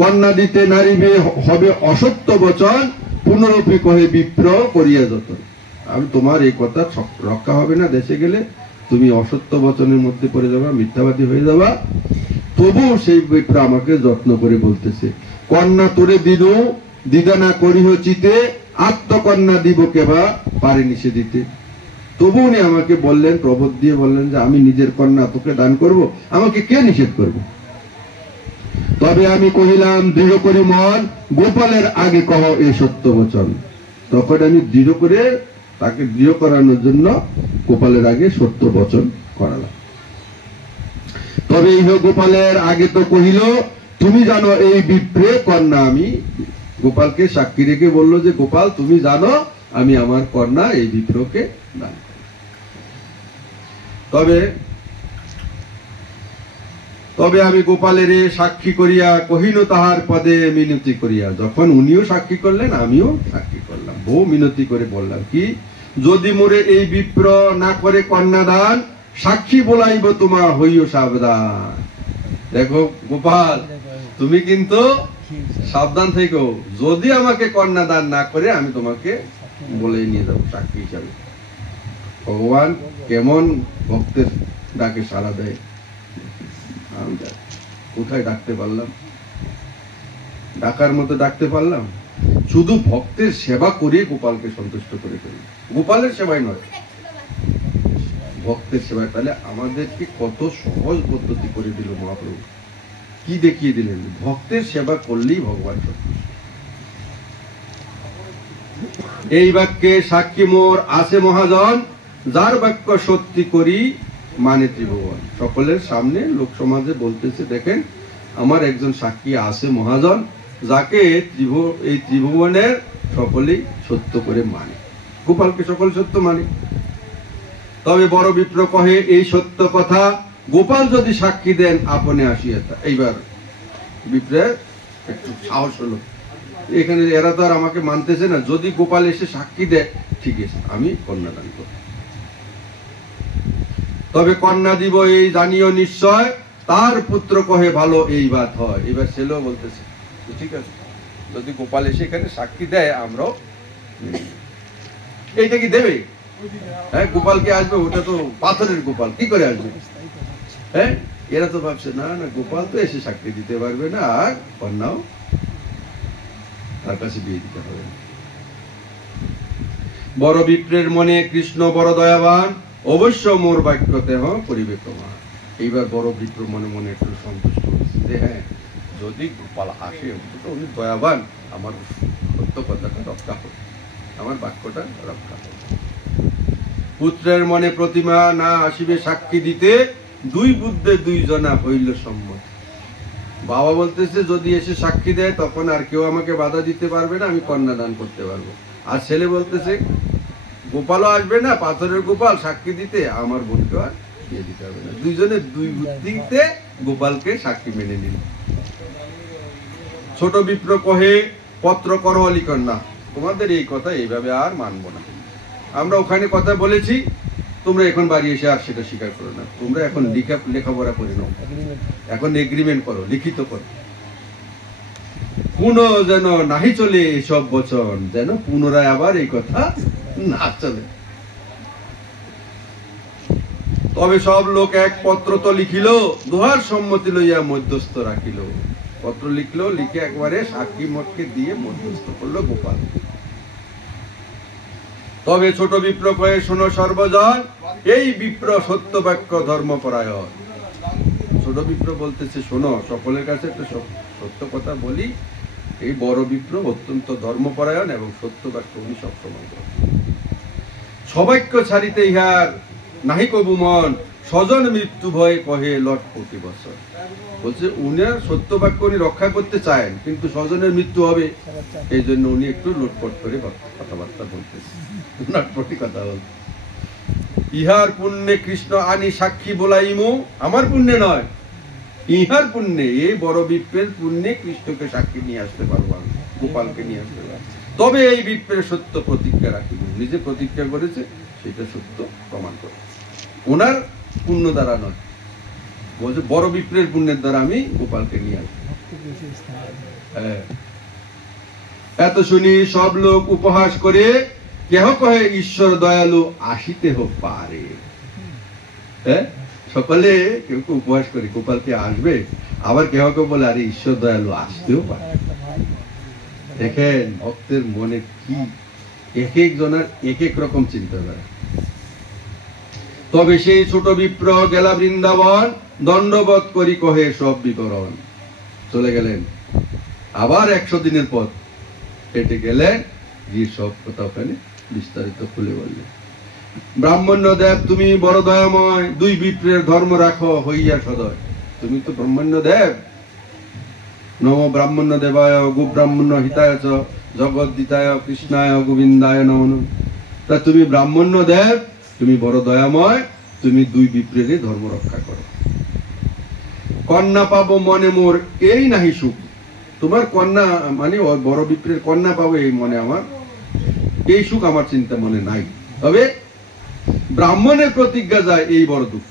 কন্যা দিতে নারীবে হবে অসত্য বচন, পুনরপি কহে বিপ্র করিয়া যতন। আমি তোমার এই কথা রক্ষা হবে না, দেশে গেলে তুমি অসত্য বচনের মধ্যে পড়ে যাবা, মিথ্যাবাদী হয়ে যাবা। তবু সেই বিপ্র আমাকে যত্ন করে বলতেছে, কন্যা তোরে দিল দিদানা করিহ চিতে, আত্মকন্যা দিব কেবা পারেনি সে দিতে। তবু উনি আমাকে বললেন, প্রবোধ দিয়ে বললেন যে আমি নিজের কন্যা তোকে দান করব, আমাকে কে নিষেধ করবে? তবে আমি কহিলাম দৃঢ় করি মন, গোপালের আগে কহ এ সত্য বচন। তখন আমি দৃঢ় করে তাকে দৃঢ় করানোর জন্য গোপালের আগে সত্য বচন করালাম। তবে এই গোপালের আগে তো কহিল, তুমি জানো এই বিপ্রে কন্যা আমি। গোপালকে সাক্ষী রেখে বলল যে গোপাল তুমি জানো আমি আমার কন্যা এই বিপ্রকে দান করি। তবে আমি গোপালের সাক্ষী করিয়া কহিল তাহার পদে মিনতি করিয়া। যখন উনিও সাক্ষী করলেন আমিও সাক্ষী করলাম, বহু মিনতি করে বললাম কি, যদি মোরে এই বিপ্র না করে কন্যা দান, সাক্ষী বলাইব তোমা হইও সাবধান। দেখো গোপাল, তুমি কিন্তু সাবধান থেকো, যদি আমাকে কন্যা দান না করে আমি তোমাকে বলেই নিয়ে যাবো সাক্ষী হিসাবে। ভগবান কেমন ভক্তের ডাকে সাড়া দেয়। কোথায় ডাকতে পারলাম? ডাকার মতো ডাকতে পারলাম? শুধু ভক্তের সেবা করে গোপালকে সন্তুষ্ট করে ফেলি, গোপালের সেবাই নয়, ভক্তের সেবায়। তাহলে আমাদেরকে কত সহজ পদ্ধতি করে দিল মহাপ্রভু, কি দেখিয়ে দিলেন, ভক্তের সেবা করলেই ভগবান সন্তুষ্ট। এই বাক্যে সাক্ষী মোর আছে মহাজন, যার বাক্য সত্যি করি মানে ত্রিভুবন। সকলের সামনে লোক সমাজে বলতেছে, দেখেন আমার একজন সাক্ষী আছে মহাজন, যাকে এই ত্রিভুবনের সকলেই সত্য করে মানে। গোপালকে সকল সত্য মানে। তবে বড় বিপ্র কহে এই সত্য কথা, গোপাল যদি সাক্ষী দেন আপনে আসিয়া। এইবার বিপ্রের একটু সাহস হলো, এখানে এরা তো আর আমাকে মানতেছে না, যদি গোপাল এসে সাক্ষী দেয় ঠিক আছে আমি কন্যা দান করব। তবে কন্যা দিব এই জানিও নিশ্চয়, তার পুত্র কহে ভালো এই বাত হয়। এবার ছেলেও বলতেছে ঠিক আছে, যদি গোপাল এসে এখানে সাক্ষী দেয় আমরাও। এইটা কি দেবে? হ্যাঁ, গোপালকে আসবে, ওটা তো পাথরের গোপাল, কি করে আসবে? হ্যাঁ, এরা তো ভাবছে না না গোপাল তো এসে সাক্ষী দিতে পারবে না, আর কন্যাও তার কাছে বিয়ে দিতে হবে। বড় বিপ্রের মনে কৃষ্ণ বড় দয়াবান, অবশ্য মোর বাক্য দেহ করিবে তোমার। এইবার বড় বিপ্র মনে মনে একটু সন্তুষ্ট হচ্ছে, হ্যাঁ যদি গোপাল আসে উনি দয়াবান, আমার সত্য কথাটা রক্ষা হবে, আমার বাক্যটা রক্ষা হবে। পুত্রের মনে প্রতিমা না আসিবে সাক্ষী দিতে, দুই বুদ্ধে দুইজনা হইল সম্মত। বাবা বলতেছে যদি এসে সাক্ষী দেয় তখন আর কেউ আমাকে বাধা দিতে পারবে না, আমি কন্যা দান করতে পারবো। আর ছেলে বলতেছে গোপালও আসবে না, পাথরের গোপাল সাক্ষী দিতে, আমার বোনকে আর বিয়ে দিতে হবে না। দুইজনের দুই বুদ্ধিতে গোপালকে সাক্ষী মেনে নিল। ছোট বিপ্র কহে পত্র করো লিখন না, তোমাদের এই কথা এইভাবে আর মানবো না। আমরা ওখানে কথা বলেছি, তোমরা এখন বাড়ি এসে আর সেটা স্বীকার করো না, তোমরা এখন লেখাপড়া করে নাও, এখন এগ্রিমেন্ট করো, লিখিত করো। পুনঃ যেন নাহি চলে এসব বচন, যেন পুনরায় আবার এই কথা না চলে। তবে সব লোক এক পত্র তো লিখিল, দোহার সম্মতি লইয়া মধ্যস্থ রাখিল। পত্র লিখলো, লিখে একবারে সাক্ষী মতকে দিয়ে মধ্যস্থ করলো গোপাল। তবে ছোট বিপ্র কয়ে শোনো সর্বজন, এই বিপ্র সত্য বাক্য ধর্মপরায়ণ। ছোট বিপ্র বলতেছে শোনো, সকলের কাছে একটা সত্য কথা বলি, এই বড় বিপ্র অত্যন্ত ধর্মপরায়ণ এবং সত্য বাক্য উনি সবসময় বলেন। সবাক্য ছাড়িতে ইহার নাহি কবু মন, স্বজন মৃত্যু ভয়ে কহে লট প্রতি বছর। বলছে উনার সত্য বাক্য উনি রক্ষা করতে চান, কিন্তু স্বজনের মৃত্যু হবে, এই জন্য উনি একটু লুটপট করে কথাবার্তা বলতেছে, লটপটি কথা বলতে। ইহার পুণ্যে কৃষ্ণ আনি সাক্ষী বলাইমু, আমার পুণ্যে নয়, ইহার পুণ্যে, এই বড় বিপ্রের পুণ্যে কৃষ্ণকে সাক্ষী নিয়ে আসতে পারবো আমি, গোপালকে নিয়ে আসতে পারবো, তবে এই বিপ্রের সত্য প্রতিজ্ঞা রাখিব। নিজে প্রতিজ্ঞা করেছে, সেটা সত্য প্রমাণ করে, ওনার পুণ্য দ্বারা নয়। বলছে বড় বিপ্রের পুণ্যের দ্বারা আমি গোপালকে নিয়ে আসবো। এত শুনি সব লোক উপহাস করে, কেহ কহে ঈশ্বর দয়ালু আসিতে হোক পারে। সকলে কেউ কেউ উপহাস করে গোপালকে আসবে, আবার কেহ কেউ বলে আরে ঈশ্বর দয়ালু আসতেও পারে। দেখেন ভক্তের মনে কি এক একজনের এক এক রকম চিন্তাধারা। তবে সেই ছোট বিপ্র গেলা বৃন্দাবন, দণ্ডবোধ করি কহে সব বিবরণ। চলে গেলেন, আবার 100 দিনের পথ হেঁটে গেলেন, গিয়ে সব কথা ওখানে বিস্তারিত খুলে বললেন। ব্রাহ্মণ্য দেব তুমি বড় দয়াময়, দুই বিপ্রের ধর্ম রাখো হইয়া সদয়। তুমি তো ব্রাহ্মণ্য দেব, নমো ব্রাহ্মণ্য দেবায় গো ব্রাহ্মণ্য হিতায় চ জগদ্দিতায় কৃষ্ণায় গোবিন্দায় নমঃ। তা তুমি ব্রাহ্মণ্য দেব, তুমি বড় দয়াময়, তুমি দুই বিপ্রের ধর্ম রক্ষা করো। কন্যা পাবো মনে মোর এই নাহি সুখ, তোমার কন্যা মানে বড় বিপ্রের কন্যা পাবো এই মনে আমার, এই সুখ আমার চিন্তা মনে নাই। তবে ব্রাহ্মণের প্রতিজ্ঞা যায়, এই বড় দুঃখ,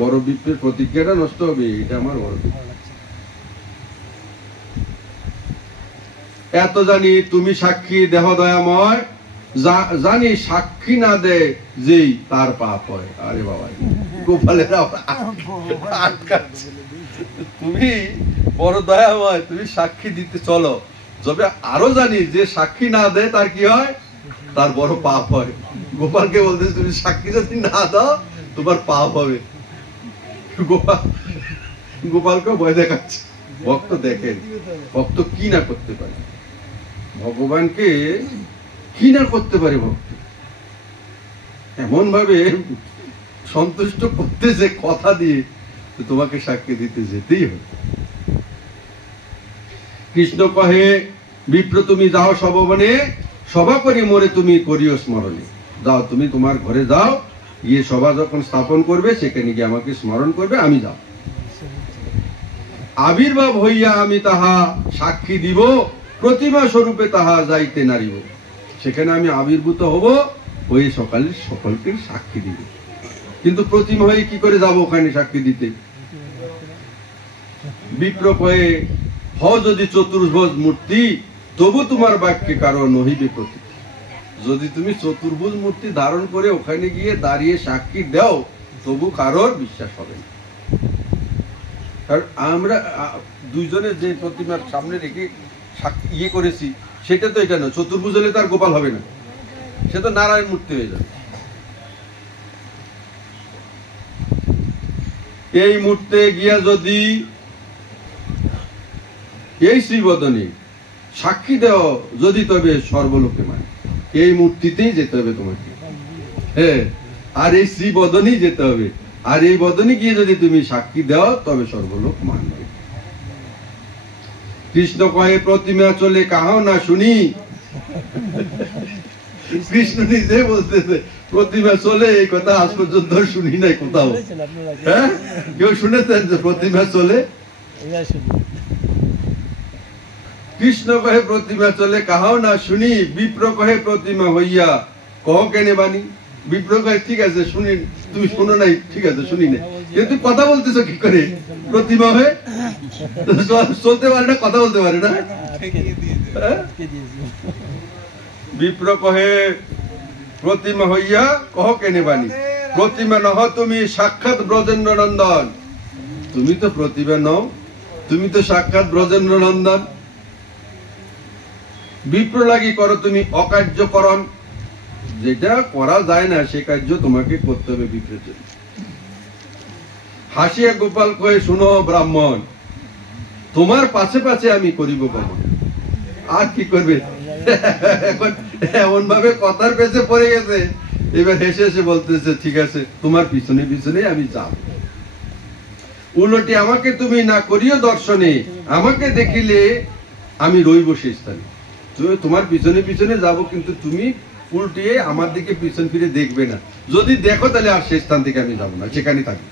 বড় বিপ্রের প্রতিজ্ঞাটা নষ্ট হবে, এটা আমার বড় দুঃখ। এত জানি তুমি সাক্ষী দেহ দয়াময়, জানি সাক্ষী না দে যেই তার পাপ হয়। আরে বাবা, গোপালের তুমি বড় দয়াময়, তুমি সাক্ষী দিতে চলো, তবে আরো জানি যে সাক্ষী না দেয় তার কি হয়, তার বড় পাপ হয়। গোপালকে বলতে তুমি সাক্ষী যদি না দাও তোমার পাপ হবে। গোপালকে ভয় দেখাচ্ছে। ভক্ত দেখেন ভক্ত কি না করতে পারে, ভগবানকে কি না করতে পারে ভক্ত, এমন ভাবে সন্তুষ্ট করতে যে কথা দিয়ে তোমাকে সাক্ষী দিতে যেতেই হবে। কৃষ্ণ কহে বিপ্র তুমি যাও সববনে, সভা করি মোরে তুমি করিও স্মরণে। যাও, তুমি তোমার ঘরে যাও, গিয়ে সভা যখন স্থাপন করবে সেখানে গিয়ে আমাকে স্মরণ করবে, আমি যাও। আবির্ভাব হইয়া আমি তাহা সাক্ষী দিব, প্রতিমা স্বরূপে তাহা যাইতে নারিব। সেখানে আমি আবির্ভূত হব, হয়ে সকালে সকলকে সাক্ষী দিব। কিন্তু প্রতিমা হয়ে কি করে যাব ওখানে সাক্ষী দিতে? বিপ্র কয়ে হ যদি চতুর্ভুজ মূর্তি, তবু তোমার বাক্যে কারো নহিবে প্রতি। যদি তুমি চতুর্ভুজ মূর্তি ধারণ করে ওখানে গিয়ে দাঁড়িয়ে সাক্ষী দাও, তবু কারোর বিশ্বাস হবে না। কারণ আমরা দুইজনের যে প্রতিমার সামনে রেখে ইয়ে করেছি, সেটা তো এটা না। চতুর্ভুজ হলে তার গোপাল হবে না, সে তো নারায়ণ মূর্তি হয়ে যাবে। এই মূর্তে গিয়া যদি এই শ্রীবদনে সাক্ষী দেও যদি, তবে সর্বলোকে মানে এই মূর্তিতেই যেতে হবে তোমাকে, হ্যাঁ, আর এই শ্রীবদনেই যেতে হবে। আর এই বদনে গিয়ে যদি তুমি সাক্ষী দাও, তবে সর্বলোক মানবে। কৃষ্ণ কহে প্রতিমা চলে কাহাও না শুনি। কৃষ্ণ নিজে বলতেছে প্রতিমা চলে, এই কথা আজ পর্যন্ত শুনি নাই কোথাও। হ্যাঁ, কেউ শুনেছেন যে প্রতিমা চলে? কৃষ্ণ কহে প্রতিমা চলে কাহাও না শুনি, বিপ্র কহে প্রতিমা হইয়া কহ কেনে বাণী। বিপ্র কহে ঠিক আছে শুনি, তুমি শুনো নাই, ঠিক আছে শুনি নাই, কিন্তু কথা বলতেছো কি করে? প্রতিমা হয়ে চলতে পারে না, কথা বলতে পারে না। বিপ্র কহে প্রতিমা হইয়া কহ কেনে বাণী, প্রতিমা নহ তুমি সাক্ষাৎ ব্রজেন্দ্র নন্দন। তুমি তো প্রতিমা নও, তুমি তো সাক্ষাৎ ব্রজেন্দ্র নন্দন। বিপ্র লাগি করো তুমি অকার্যকরণ, যেটা করা যায় না সে কার্য তোমাকে করতে হবে বিপ্রের জন্য। হাসিয়া গোপাল কয়ে শুনো ব্রাহ্মণ, তোমার পাশে পাশে আমি করিব গমন। আর কি করবে? এখন এমন ভাবে কথার পেছে পড়ে গেছে এবার হেসে হেসে বলতেছে, ঠিক আছে, তোমার পিছনে পিছনে আমি যাব। উল্টে আমাকে তুমি না করিও দর্শনে, আমাকে দেখিলে আমি রইব সেই স্থানে। তোমার পিছনে পিছনে যাব, কিন্তু তুমি উল্টিয়ে আমার দিকে পিছন ফিরে দেখবে না। যদি দেখো তাহলে আর সেই স্থান থেকে আমি যাব না, সেখানে থাকবো,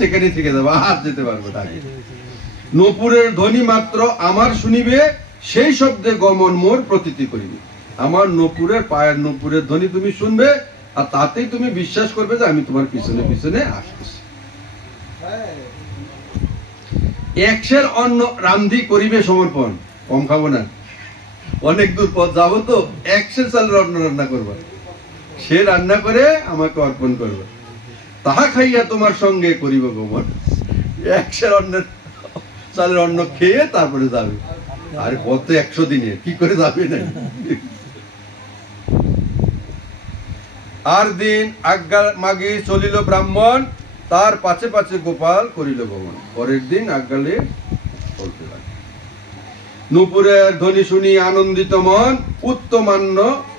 সেখানে থেকে যাবো, আর যেতে পারবো না। নূপুরের ধ্বনি মাত্র আমার শুনিবে, সেই শব্দে গমন মোর প্রতীতি করিবে। আমার নূপুরের পায়ের নূপুরের ধ্বনি তুমি শুনবে, আর তাতেই তুমি বিশ্বাস করবে যে আমি তোমার পিছনে পিছনে আসতেছি। একশের অন্ন রান্ধি করিবে সমর্পণ, কম খাবো না, অনেক দূর পথ যাবো তো, 100 চালের অন্ন রান্না করবো, সে রান্না করে আমাকে অর্পণ করবে, তাহা খাইয়া তোমার সঙ্গে করিব গমন। 100 অন্নের চালের অন্ন খেয়ে তারপরে যাবে। আর কত 100 দিনে কি করে যাবে না। আর দিন আজ্ঞা মাগি চলিল ব্রাহ্মণ, তার পাছে পাছে গোপাল করিল গমন। পরের দিন আজ্ঞালে চলতে লাগে। নূপুরের ধ্বনি শুনি আনন্দিত মন, উত্তমান্ন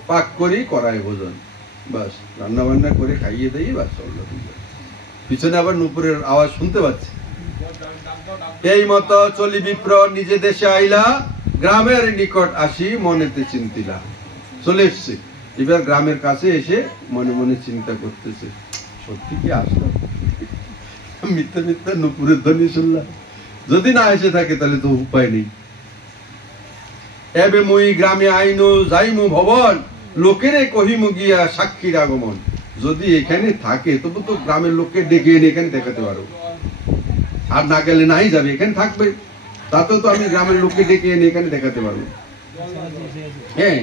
পাক করি করায় ভোজন। বাস রান্না বান্না করে খাইয়ে দেই, বাস চললো। পিছনে আবার নূপুরের আওয়াজ শুনতে পাচ্ছি। এই মতো চলি বিপ্র নিজে দেশে আইলা, গ্রামের নিকট আসি মনেতে চিন্তিলা। চলে এসছে, এবার গ্রামের কাছে এসে মনে মনে চিন্তা করতেছে, সত্যি কি আসলো? মিথ্যা মিথ্যা নূপুরের ধ্বনি শুনলাম, যদি না এসে থাকে তাহলে তো উপায় নেই। এবে মুই গ্রামে আইনু যাইমু ভবন, লোকেরে কহিমু গিয়া সাক্ষীর আগমন। যদি এখানে থাকে তবু তো গ্রামের লোককে ডেকে এনে এখানে দেখাতে পারো, আর না গেলে নাই যাবে, এখানে থাকবে, তাতেও তো আমি গ্রামের লোককে ডেকে এনে এখানে দেখাতে পারবো। হ্যাঁ,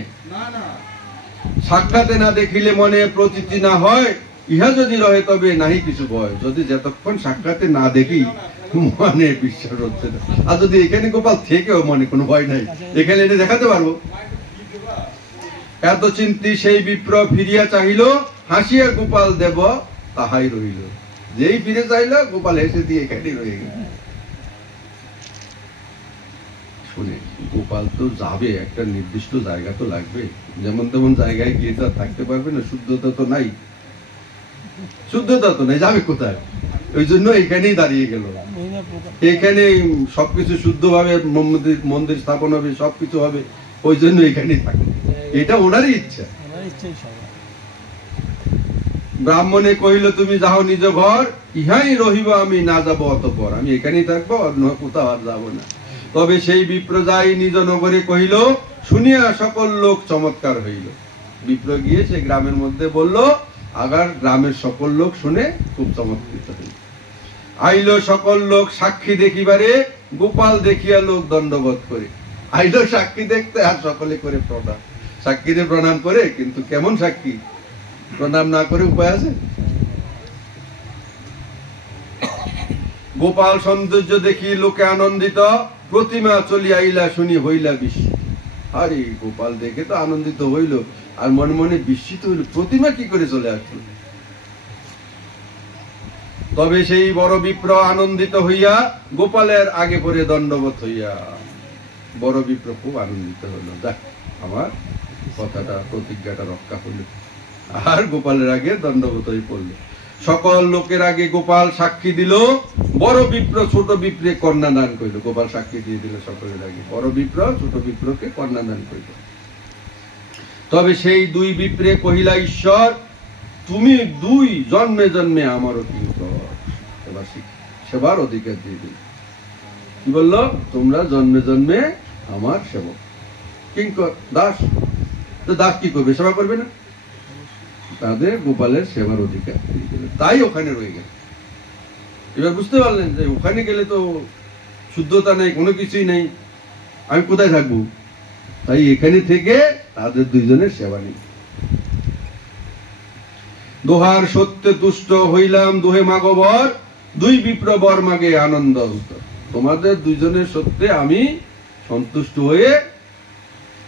সাক্ষাতে না দেখিলে মনে প্রতীতি না হয়, ইহা যদি রহে তবে নাহি কিছু ভয়। যদি যতক্ষণ সাক্ষাতে না দেখি মনে বিশ্বাস হচ্ছে না, আর যদি এখানে গোপাল থেকেও মনে কোনো ভয় নাই, এখানে এনে দেখাতে পারবো। এত চিন্তি সেই বিপ্র ফিরিয়া চাহিল, হাসিয়া গোপাল দেব তাহাই রইল। যেই ফিরে চাইল, গোপাল হেসে দিয়ে এখানে রয়ে গেল। শুনে গোপাল তো যাবে, একটা নির্দিষ্ট জায়গা তো লাগবে, যেমন তেমন জায়গায় গিয়ে তো থাকতে পারবে না, শুদ্ধতা তো নাই, শুদ্ধতা তো নাই, যাবে কোথায়? ওই জন্য এখানেই দাঁড়িয়ে গেল। এখানে সবকিছু শুদ্ধভাবে মন্দির স্থাপন হবে, সবকিছু হবে, ওই জন্য এখানেই থাকবে, এটা ওনারই ইচ্ছা। ব্রাহ্মণে কহিল, তুমি যাও নিজ ঘর, ইহাই রহিব আমি, না যাব অতঃপর। আমি এখানেই থাকবো, অন্য কোথাও আর যাবো না। তবে সেই বিপ্র যাই নিজ নগরে কহিল, শুনিয়া সকল লোক চমৎকার হইল। বিপ্র গিয়ে সে গ্রামের মধ্যে বলল, আগার গ্রামের সকল লোক শুনে খুব চমৎকৃত হইল। আইলো সকল লোক সাক্ষী দেখিবারে, গোপাল দেখিয়া লোক দণ্ডবোধ করে। আইলো সাক্ষী দেখতে, আর সকলে করে প্রণাম, সাক্ষীরে প্রণাম করে। কিন্তু কেমন সাক্ষী, প্রণাম না করে উপায় আছে? গোপাল সৌন্দর্য দেখি লোকে আনন্দিত, প্রতিমা চলি আইলা শুনি হইলা বিস্মিত। আরে গোপাল দেখে তো আনন্দিত হইল, আর মনে মনে বিস্মিত হইল, প্রতিমা কি করে চলে আসলো। তবে সেই বড় বিপ্র আনন্দিত হইয়া গোপালের আগে পরে দণ্ডবোধ হইয়া। বড় বিপ্র খুব আনন্দিত হইল, যাক আমার কথাটা, প্রতিজ্ঞাটা রক্ষা হইল, আর গোপালের আগে দণ্ডবোধ হয়ে পড়ল। সকল লোকের আগে গোপাল সাক্ষী দিল, বড় বিপ্র ছোট বিপ্রে কন্যা দান করিল। গোপাল সাক্ষী দিয়ে দিল সকলের আগে, বড় বিপ্র ছোট বিপ্রকে কন্যা দান করিল। তবে সেই দুই বিপ্রে কহিলা, ঈশ্বর তুমি দুই জন্মে জন্মে আমারও কিঙ্কর। এবার সেবার অধিকার দিয়ে দিল। কি বললো? তোমরা জন্মে জন্মে আমার সেবক, কিঙ্কর, দাস। তো দাস কি করবে? সেবা করবে না? তাদের গোপালের সেবার অধিকার দিয়ে দিল, তাই ওখানে রয়ে গেল। এবার বুঝতে পারলেন যে ওখানে গেলে তো শুদ্ধতা নেই, কোনো কিছুই নেই, আমি কোথায় থাকবো? তাই এখানে থেকে তাদের দুইজনের সেবা নেই। দোহার সত্যে তুষ্ট হইলাম দুহে মাগবর, দুই বিপ্র বর মাগে আনন্দ উত্তর। তোমাদের দুইজনের সত্যে আমি সন্তুষ্ট হয়ে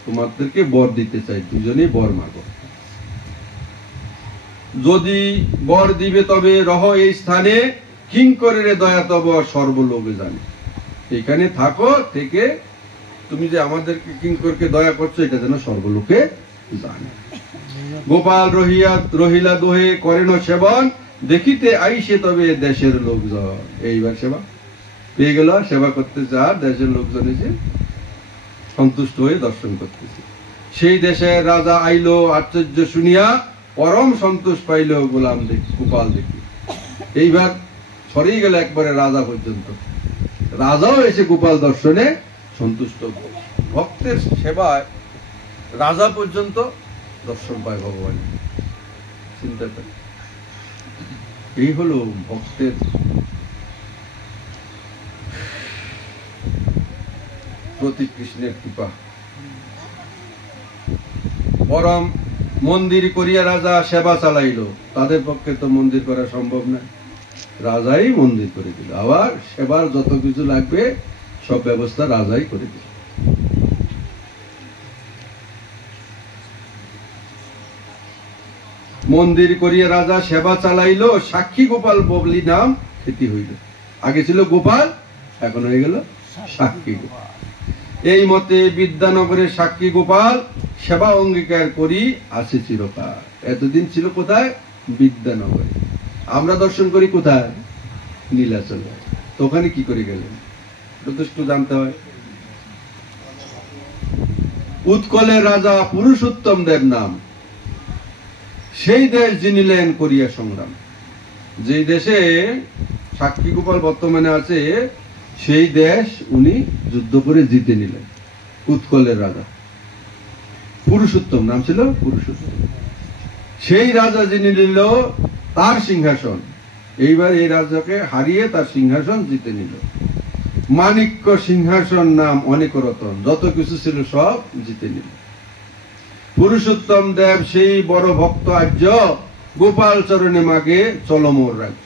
তোমাদেরকে বর দিতে চাই, দুজনেই বর মাগো। যদি বর দিবে তবে রহ এই স্থানে, কিঙ্করের দয়া তব সর্বলোকে জানে। এখানে থাকো, থেকে তুমি যে আমাদেরকে কিঙ্করকে দয়া করছো এটা যেন সর্বলোকে জানে। গোপাল রহিলা দোহে করেন সেবন, দেখিতে আইসে তবে দেশের লোকজন। এইবার সেবা পেয়ে গেল, সেবা করতে চার দেশের লোকজন এসে সন্তুষ্ট হয়ে দর্শন করতেছে। সেই দেশের রাজা আইলো, আশ্চর্য শুনিয়া পরম সন্তোষ পাইল গোলাম দেখি, গোপাল দেখি। এইবার ছড়িয়ে গেল একবারে রাজা পর্যন্ত, রাজাও এসে গোপাল দর্শনে সন্তুষ্ট। ভক্তের সেবায় রাজা পর্যন্ত দর্শন পায় ভগবান। চিন্তা করে, এই হলো ভক্তের প্রতি কৃষ্ণের কৃপা। পরম মন্দির করিয়া রাজা সেবা চালাইল, তাদের পক্ষে তো মন্দির করা সম্ভব না, রাজাই মন্দির করে দিল। আবার সেবার যত কিছু লাগবে সব ব্যবস্থা রাজাই করে দিল। মন্দির করিয়া রাজা সেবা চালাইল, সাক্ষী গোপাল ববলি নাম খ্যাতি হইল। আগে ছিল গোপাল, এখন হয়ে গেল সাক্ষী গোপাল। এই মতে বিদ্যানগরে সাক্ষী গোপাল সেবা অঙ্গীকার করি আছে চিরকাল। এতদিন ছিল কোথায়? বিদ্যানগরে। আমরা দর্শন করি কোথায়? নীলাচলে। তো ওখানে কি করে গেলেন যথেষ্ট জানতে হয়। উৎকলের রাজা পুরুষোত্তম দেব নাম, সেই দেশ জিনিলেন করিয়া সংগ্রাম। যে দেশে সাক্ষী গোপাল বর্তমানে আছে, সেই দেশ উনি যুদ্ধ করে জিতে নিলেন। উৎকলের রাজা পুরুষোত্তম নাম ছিল পুরুষোত্তম। সেই রাজা যিনি নিল তার সিংহাসন, এইবার এই রাজাকে হারিয়ে তার সিংহাসন জিতে নিল। মাণিক্য সিংহাসন নাম অনেক রতন, যত কিছু ছিল সব জিতে নিল। পুরুষোত্তম দেব সেই বড় ভক্ত আর্য, গোপাল চরণে মাগে চলো মোর রাজ্য।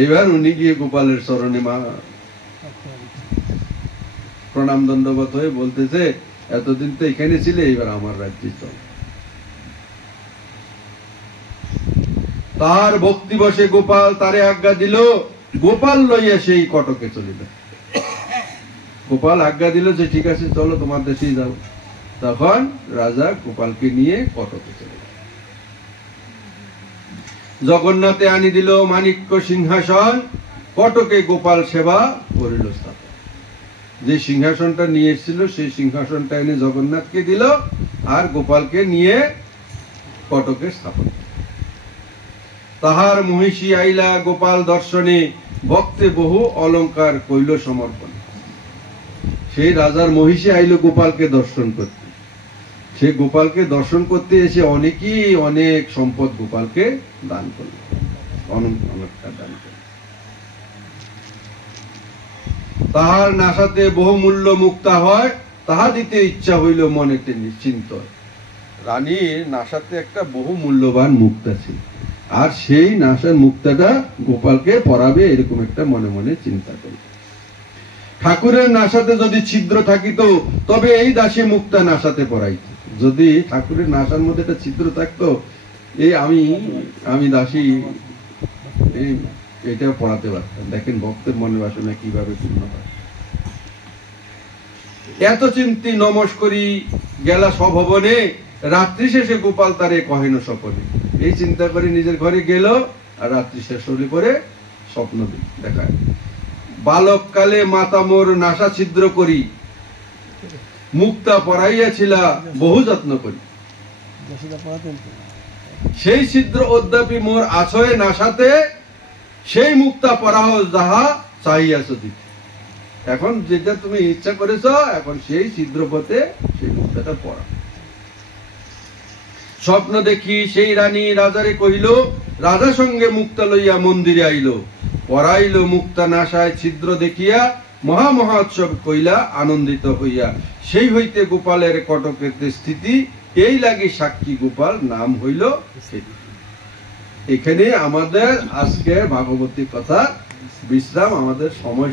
এইবার উনি গিয়ে গোপালের চরণে প্রণাম দণ্ডবত হয়ে বলতেছে, এতদিন তো এখানে ছিলে, এইবার আমার রাজ্যে চল। তার ভক্তি বসে গোপাল তারে আজ্ঞা দিল, গোপাল লইয়া সেই কটকে চলিল। গোপাল আজ্ঞা দিল যে ঠিক আছে চলো তোমার দেশেই যাও। তখন রাজা গোপালকে নিয়ে কটকে চলে গেল। জগন্নাথে আনি দিল মাণিক্য সিংহাসন, কটকে গোপাল সেবা করিল স্থাপন। যে সিংহাসনটা নিয়ে এসেছিল সেই সিংহাসনটা এনে জগন্নাথকে দিল, আর গোপালকে নিয়ে কটকে স্থাপন। তাহার মহিষী আইলা গোপাল দর্শনে, ভক্তে বহু অলঙ্কার কইল সমর্পণ। সেই রাজার মহিষী আইল গোপালকে দর্শন করতে। সে গোপালকে দর্শন করতে এসে অনেকেই অনেক সম্পদ গোপালকে দান করল, অলঙ্কার দান করল। তাহার নাসাতে বহু মূল্য মুক্তা হয়, তাহা দিতে ইচ্ছা হইল মনেতে নিশ্চিন্ত। রানীর নাসাতে একটা বহু মূল্যবান মুক্তা ছিল, আর সেই নাসার মুক্তাটা গোপালকে পরাবে এরকম একটা মনে মনে চিন্তা করল। ঠাকুরের নাসাতে যদি ছিদ্র থাকিত, তবে এই দাসী মুক্তা নাসাতে পরাইত। যদি ঠাকুরের নাসার মধ্যে একটা ছিদ্র থাকতো, এই আমি দাসী এটা পড়াতে পারতাম। দেখেন ভক্তের মনে বাসনা কিভাবে পূর্ণ হয়। এত চিন্তি নমস্করি গেলা স্বভবনে, রাত্রি শেষে গোপাল তারে কহেন স্বপনে। এই চিন্তা করে নিজের ঘরে গেল, আর রাত্রি শেষ হলে পরে স্বপ্ন দেখায়। বালক কালে মাতা মোর নাসা ছিদ্র করি, মুক্তা পরাইয়াছিল বহু যত্ন করি। সেই ছিদ্র অদ্যাপি মোর আছয়ে নাসাতে, সেই মুক্তা পরাহ যাহা চাহিয়াছ দিতে। এখন যেটা তুমি ইচ্ছা করেছ, এখন সেই ছিদ্র পথে সেই মুক্তাটা পরা। স্বপ্ন দেখি সেই রানী রাজারে কহিল, রাজা সঙ্গে মুক্তা লইয়া মন্দিরে আইল। পরাইল মুক্তা নাসায় ছিদ্র দেখিয়া, মহা মহোৎসব কইলা আনন্দিত হইয়া। সেই হইতে গোপালের কটকেতে স্থিতি, এই লাগি সাক্ষী গোপাল নাম হইল। এখানে আমাদের আজকে ভাগবতী কথা বিশ্রাম, আমাদের সময়।